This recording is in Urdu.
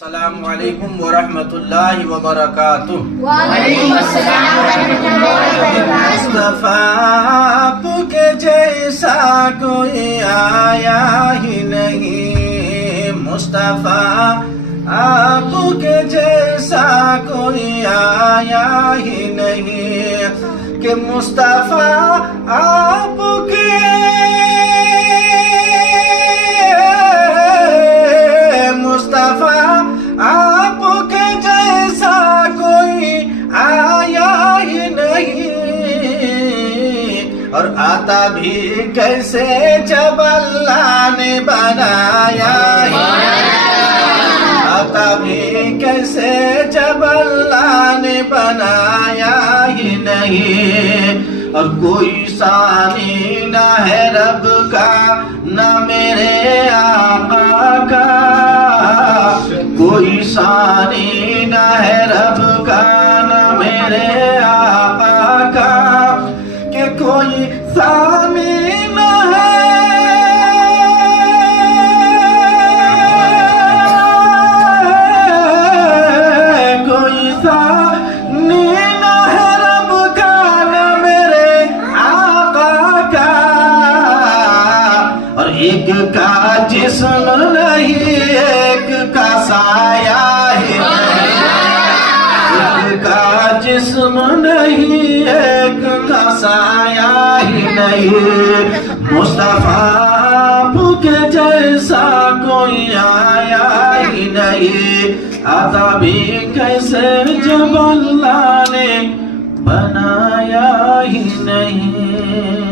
السلام علیکم ورحمۃ اللہ وبرکاتہ۔ وعلیکم السلام ورحمۃ اللہ وبرکاتہ۔ مصطفیٰ آپ کے جیسا کوئی آیا ہی نہیں، مصطفیٰ آپ کے جیسا کوئی آیا ہی نہیں، کہ مصطفیٰ آپ کے مصطفیٰ آپ کے جیسا کوئی آیا ہی نہیں، اور آتا بھی کیسے جب اللہ نے بنایا ہی نہیں، آتا بھی کیسے جب اللہ نے بنایا ہی نہیں، اور کوئی ثانی نہ ہے رب کا نہ میرے آقا کا، کوئی ثانی نہ ہے رب کا نہ میرے آقا کا، کہ کوئی ثانی نہ ہے کوئی ثانی نہ ہے رب کا نہ میرے آقا کا، اور ایک کا جسم نہیں ایک کا سایہ ہے، ایک کا جسم نہیں ایک کا سایہ ہی نہیں، مصطفیٰ آپ کے جیسا کوئی آیا ہی نہیں، آتا بھی کیسے جب اللہ نے بنایا ہی نہیں۔